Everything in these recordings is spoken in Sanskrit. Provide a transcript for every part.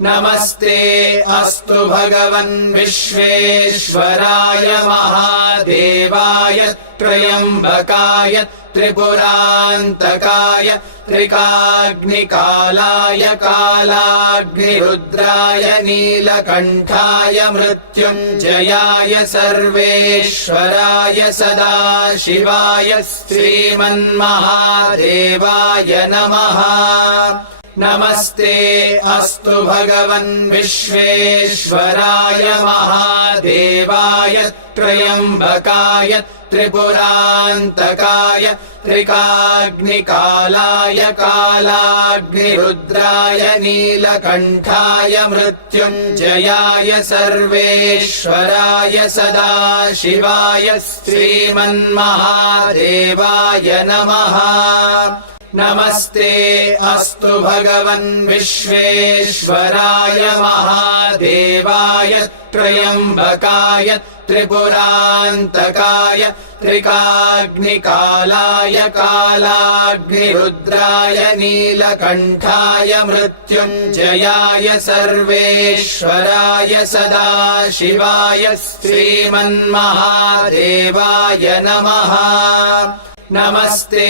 नमस्ते अस्तु भगवन् विश्वेश्वराय महादेवाय त्र्यम्बकाय त्रिपुरान्तकाय त्रिकाग्निकालाय कालाग्निरुद्राय नीलकण्ठाय मृत्युञ्जयाय सर्वेश्वराय सदाशिवाय श्रीमन्महादेवाय नमः। नमस्ते अस्तु भगवन् विश्वेश्वराय महादेवाय त्र्यम्बकाय त्रिपुरान्तकाय त्रिकाग्निकालाय कालाग्निरुद्राय नीलकण्ठाय मृत्युञ्जयाय सर्वेश्वराय सदाशिवाय श्रीमन्महादेवाय नमः। नमस्ते अस्तु भगवन् विश्वेश्वराय महादेवाय त्र्यम्बकाय त्रिपुरान्तकाय त्रिकाग्निकालाय कालाग्निरुद्राय नीलकण्ठाय मृत्युञ्जयाय सर्वेश्वराय सदाशिवाय श्रीमन्महादेवाय नमः। नमस्ते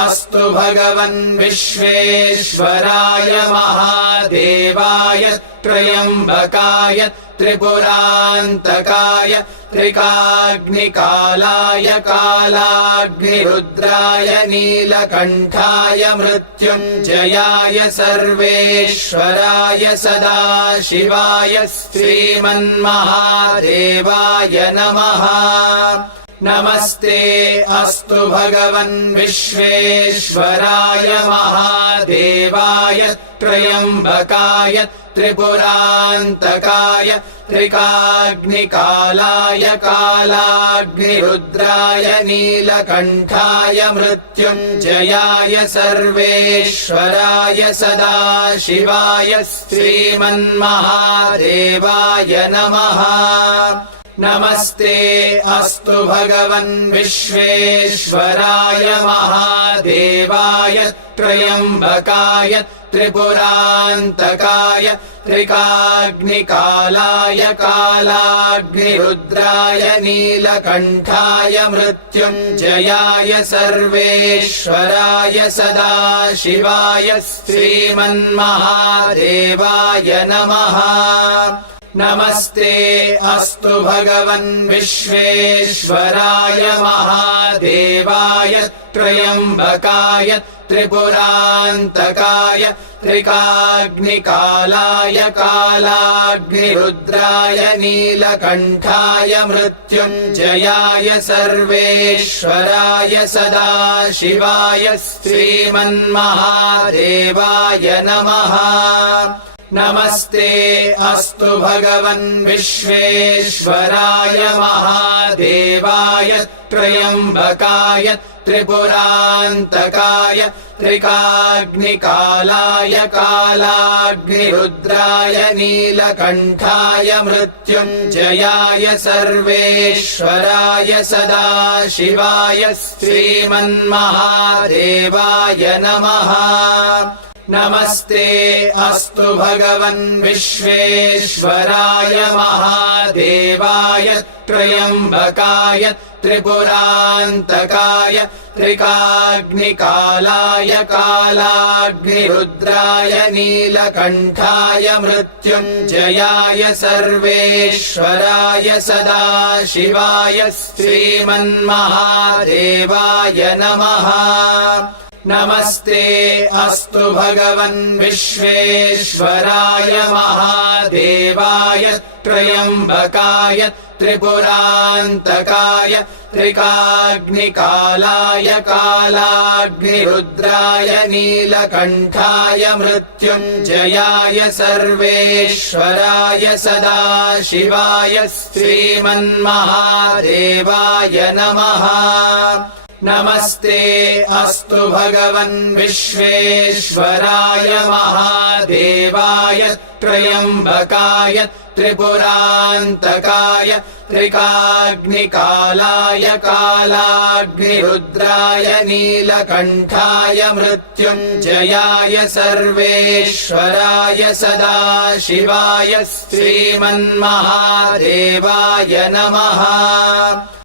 अस्तु भगवन् विश्वेश्वराय महादेवाय त्र्यम्बकाय त्रिपुरान्तकाय त्रिकाग्निकालाय कालाग्निरुद्राय नीलकण्ठाय मृत्युञ्जयाय सर्वेश्वराय सदाशिवाय श्रीमन्महादेवाय नमः। नमस्ते अस्तु भगवन् विश्वेश्वराय महादेवाय त्र्यम्बकाय त्रिपुरान्तकाय त्रिकाग्निकालाय कालाग्निरुद्राय नीलकण्ठाय मृत्युञ्जयाय सर्वेश्वराय सदाशिवाय श्रीमन्महादेवाय नमः। नमस्ते अस्तु भगवन् विश्वेश्वराय महादेवाय त्र्यम्बकाय त्रिपुरान्तकाय त्रिकाग्निकालाय कालाग्निरुद्राय नीलकण्ठाय मृत्युञ्जयाय सर्वेश्वराय सदाशिवाय श्रीमन्महादेवाय नमः। नमस्ते अस्तु भगवन् विश्वेश्वराय महादेवाय त्र्यम्बकाय त्रिपुरान्तकाय त्रिकाग्निकालाय कालाग्निरुद्राय नीलकण्ठाय मृत्युञ्जयाय सर्वेश्वराय सदाशिवाय श्रीमन्महादेवाय नमः। नमस्ते अस्तु भगवन् विश्वेश्वराय महादेवाय त्र्यम्बकाय त्रिपुरान्तकाय त्रिकाग्निकालाय कालाग्निरुद्राय नीलकण्ठाय मृत्युञ्जयाय सर्वेश्वराय सदाशिवाय श्रीमन्महादेवाय नमः। नमस्ते अस्तु भगवन् विश्वेश्वराय महादेवाय त्र्यम्बकाय त्रिपुरान्तकाय त्रिकाग्निकालाय कालाग्निरुद्राय नीलकण्ठाय मृत्युञ्जयाय सर्वेश्वराय सदाशिवाय श्रीमन्महादेवाय नमः। नमस्ते अस्तु भगवन् विश्वेश्वराय महादेवाय त्र्यम्बकाय त्रिपुरान्तकाय त्रिकाग्निकालाय कालाग्निरुद्राय नीलकण्ठाय मृत्युञ्जयाय सर्वेश्वराय सदाशिवाय श्रीमन्महादेवाय नमः। नमस्ते अस्तु भगवन् विश्वेश्वराय महादेवाय त्र्यम्बकाय त्रिपुरान्तकाय त्रिकाग्निकालाय कालाग्निरुद्राय नीलकण्ठाय मृत्युञ्जयाय सर्वेश्वराय सदाशिवाय श्रीमन्महादेवाय नमः।